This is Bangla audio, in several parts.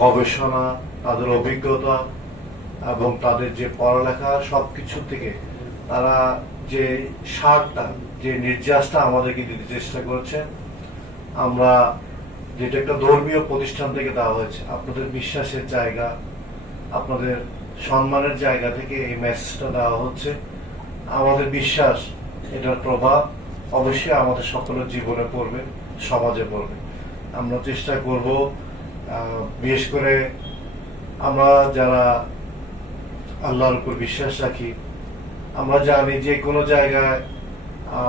গবেষণা, তাদের অভিজ্ঞতা এবং তাদের যে পড়ালেখা সবকিছু থেকে তারা যে সারটা, যে নির্যাসটা আমাদেরকে দিতে চেষ্টা করছে, আমরা যেটা একটা ধর্মীয় প্রতিষ্ঠান থেকে দেওয়া হয়েছে, আপনাদের বিশ্বাসের জায়গা, আপনাদের সম্মানের জায়গা থেকে এই মেসেজটা দেওয়া হচ্ছে। আমাদের বিশ্বাস এটার প্রভাব অবশ্যই আমাদের সকলের জীবনে পড়বে, সমাজে পড়বে। আমরা চেষ্টা করব, বিশেষ করে আমরা যারা আল্লাহর উপর বিশ্বাস রাখি, আমরা জানি যে কোনো জায়গায়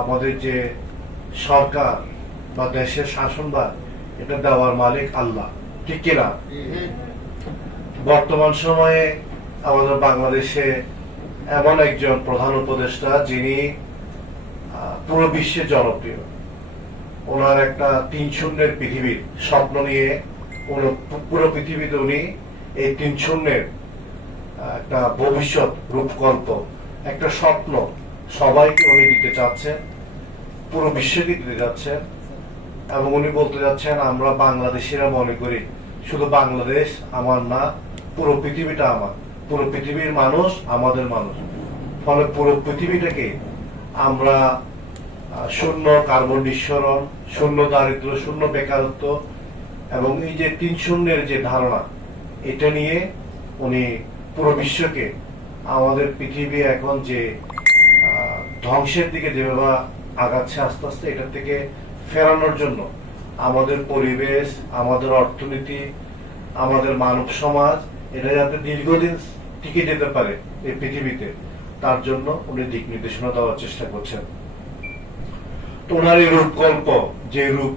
আমাদের যে সরকার বা দেশের শাসনভার এটা দেওয়ার মালিক আল্লাহ, ঠিক কিনা? বর্তমান সময়ে আমাদের বাংলাদেশে এমন একজন প্রধান উপদেষ্টা যিনি পুরো বিশ্বে জনপ্রিয়। ওনার একটা 3-0 পৃথিবীর স্বপ্ন নিয়ে পুরো পৃথিবীতে উনি এই 3-0 একটা ভবিষ্যৎ রূপকল্প, একটা স্বপ্ন সবাইকে উনি দিতে চাচ্ছেন, পুরো বিশ্বকে দিতে যাচ্ছেন। এবং উনি বলতে যাচ্ছেন, আমরা বাংলাদেশিরা মনে করি শুধু বাংলাদেশ আমার না, পুরো পৃথিবীটা আমার, পুরো পৃথিবীর মানুষ আমাদের মানুষ। ফলে পুরো পৃথিবীটাকে আমরা শূন্য কার্বন নিঃসরণ, শূন্য দারিদ্র, শূন্য বেকারত্ব এবং এই যে 3-0 যে ধারণা, এটা নিয়ে উনি পুরো বিশ্বকে, আমাদের পৃথিবী এখন যে ধ্বংসের দিকে যেভাবে আগাচ্ছে আস্তে আস্তে, এটা থেকে ফেরানোর জন্য আমাদের পরিবেশ, আমাদের অর্থনীতি, আমাদের মানব সমাজ এটা যাতে দীর্ঘদিন টিকে যেতে পারে এই পৃথিবীতে, তার জন্য উনি দিক নির্দেশনা দেওয়ার চেষ্টা করছেন। তো ওনার এই রূপকল্প, যে রূপ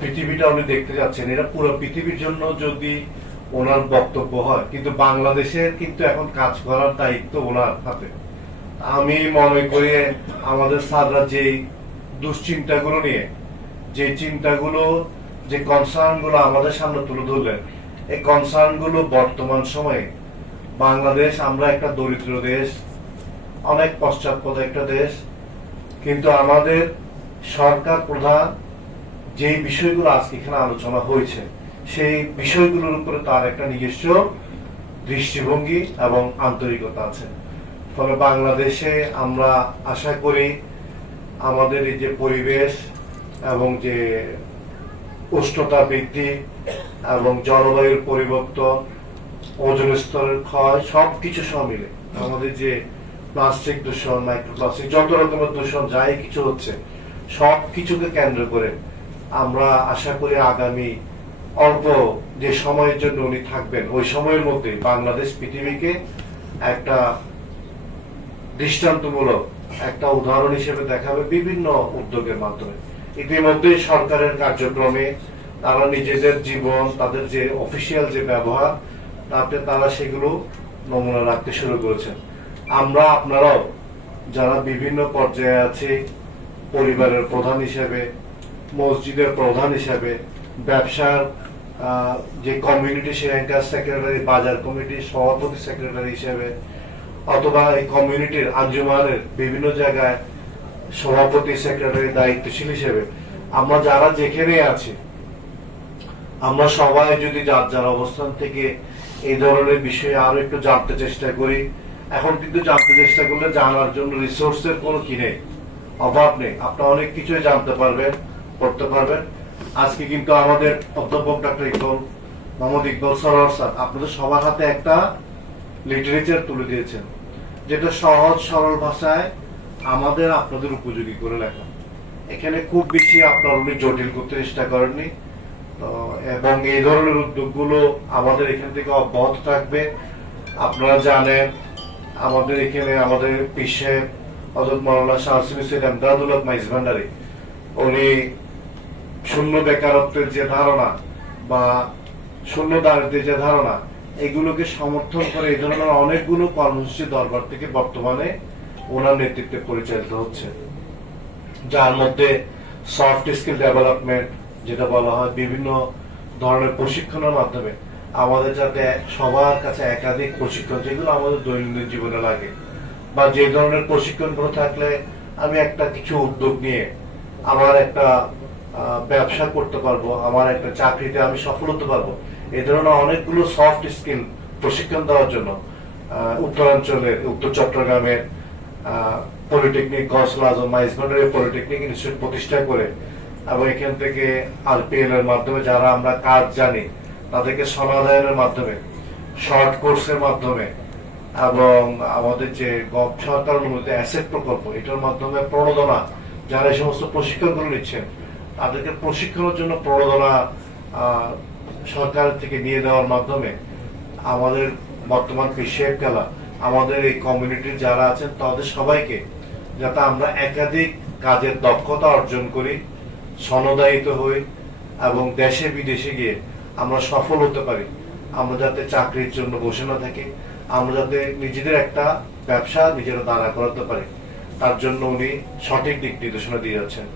পৃথিবীটা উনি দেখতে যাচ্ছেন, এটা পুরো পৃথিবীর জন্য যদি ওনার বক্তব্য হয়, কিন্তু বাংলাদেশের কিন্তু এখন কাজ করার দায়িত্ব ওনার হাতে। আমি মনে করি আমাদের স্যাররা যে দুশ্চিন্তাগুলো নিয়ে, যে চিন্তাগুলো, যে কনসার্ন গুলো আমাদের সামনে তুলে ধরলেন, এই কনসার্ন গুলো বর্তমান সময়ে বাংলাদেশ, আমরা একটা দরিদ্র দেশ, অনেক পশ্চাৎপদ একটা দেশ, কিন্তু আমাদের সরকার প্রধান যে বিষয়গুলো আজকে এখানে আলোচনা হয়েছে, সেই বিষয়গুলোর উপরে তার একটা নিজস্ব দৃষ্টিভঙ্গি এবং আন্তরিকতা আছে। ফলে বাংলাদেশে আমরা আশা করি আমাদের এই যে পরিবেশ এবং যে উষ্ণতা বৃদ্ধি এবং জলবায়ুর পরিবর্তন, ওজোন স্তরের ক্ষয়, সবকিছু সব মিলে আমাদের যে প্লাস্টিক দূষণ, মাইক্রোপ্লাস্টিক, যত রকমের দূষণ যাই কিছু হচ্ছে, সব কিছুকে কেন্দ্র করে আমরা আশা করি আগামী অল্প যে সময়ের জন্য উনি থাকবেন, ওই সময়ের মধ্যে বাংলাদেশ পৃথিবীকে একটা দৃষ্টান্তমূলক একটা উদাহরণ হিসেবে দেখাবে বিভিন্ন উদ্যোগের মাধ্যমে। ইতিমধ্যে সরকারের কার্যক্রমে তারা নিজেদের জীবন, তাদের যে অফিসিয়াল যে ব্যবহার, তাতে তারা সেগুলো নমুনা রাখতে শুরু করেছেন। আমরা, আপনারাও যারা বিভিন্ন পর্যায়ে আছে, পরিবারের প্রধান হিসেবে, মসজিদের প্রধান হিসেবে, ব্যবসার যে কমিউনিটি সেখানকার সেক্রেটারি, বাজার কমিটির সভাপতি সেক্রেটারি হিসেবে, অথবা এই কমিউনিটির আঞ্জুমানের বিভিন্ন জায়গায় সভাপতি সেক্রেটারি দায়িত্বশীল হিসেবে, আমরা যারা যেখানে আছি, আমরা সবাই যদি যার যার অবস্থান থেকে এই ধরনের বিষয়ে আরো একটু জানতে চেষ্টা করি। এখন কিন্তু জানতে চেষ্টা করলে জানার জন্য রিসোর্সের কোনো কি নেই, অভাব নেই, আপনি অনেক কিছুই জানতে পারবেন, করতে পারবেন। আজকে কিন্তু আমাদের অধ্যাপক ডক্টর মোহাম্মদ ইকবাল সরোয়ার স্যার আপনাদের সবার হাতে একটা লিটারেচার তুলে দিয়েছেন, যেটা সহজ সরল ভাষায় আমাদের আপনাদের উপযোগী করে লেখা। এখানে খুব বেশি আপনার উনি জটিল করতে চেষ্টা করেননি। এবং এই ধরনের উদ্যোগগুলো আমাদের এখান থেকে অব্যাহত থাকবে। আপনারা জানেন আমাদের এখানে আমাদের পিসে হযরত মাওলানা শামসুল সৈয়দ আমদাদুল হক মাইজ ভান্ডারী, উনি শূন্য বেকারত্বের যে ধারণা বা শূন্য দারিদ্র্যের যে ধারণা, এগুলোকে সমর্থন করে এই ধরনের অনেকগুলো কর্মসূচি দরবার থেকে বর্তমানে ওনার নেতৃত্বে পরিচালিত হচ্ছে, যার মধ্যে সফট স্কিল ডেভেলপমেন্ট যেটা বলা হয়, বিভিন্ন ধরনের প্রশিক্ষণের মাধ্যমে আমাদের যাতে সবার কাছে একাধিক প্রশিক্ষণ, যেগুলো আমাদের দৈনন্দিন জীবনে লাগে, বা যে ধরনের প্রশিক্ষণগুলো থাকলে আমি একটা কিছু উদ্যোগ নিয়ে আমার একটা ব্যবসা করতে পারবো, আমার একটা চাকরিতে আমি সফল হতে পারবো, এই ধরনের অনেকগুলো সফট স্কিল প্রশিক্ষণ দেওয়ার জন্য উত্তরাঞ্চলের উত্তর চট্টগ্রামের পলিটেকনিক গসল আজম মাইজবান্ডারি পলিটেকনিক ইনস্টিটিউট প্রতিষ্ঠা করে এবং এখান থেকে আরপিএল এর মাধ্যমে যারা আমরা কাজ জানি তাদেরকে সনাদায়নের মাধ্যমে শর্ট কোর্সের মাধ্যমে এবং আমাদের যে সরকার অনুমোদিত অ্যাসেট প্রকল্প এটার মাধ্যমে প্রণোদনা যারা এই সমস্ত প্রশিক্ষণগুলো নিচ্ছেন তাদেরকে প্রশিক্ষণের জন্য প্রণোদনা সরকার থেকে নিয়ে দেওয়ার মাধ্যমে আমাদের বর্তমান শেখ খেলা আমাদের এই কমিউনিটির যারা আছেন তাদের সবাইকে যাতে আমরা একাধিক কাজের দক্ষতা অর্জন করি, সনদায়িত হই এবং দেশে বিদেশে গিয়ে আমরা সফল হতে পারি। আমরা যাতে চাকরির জন্য বসে না থাকি, আমরা যাতে নিজেদের একটা ব্যবসা নিজেরা দাঁড়া করাতে পারি, তার জন্য উনি সঠিক দিক নির্দেশনা দিয়ে যাচ্ছেন।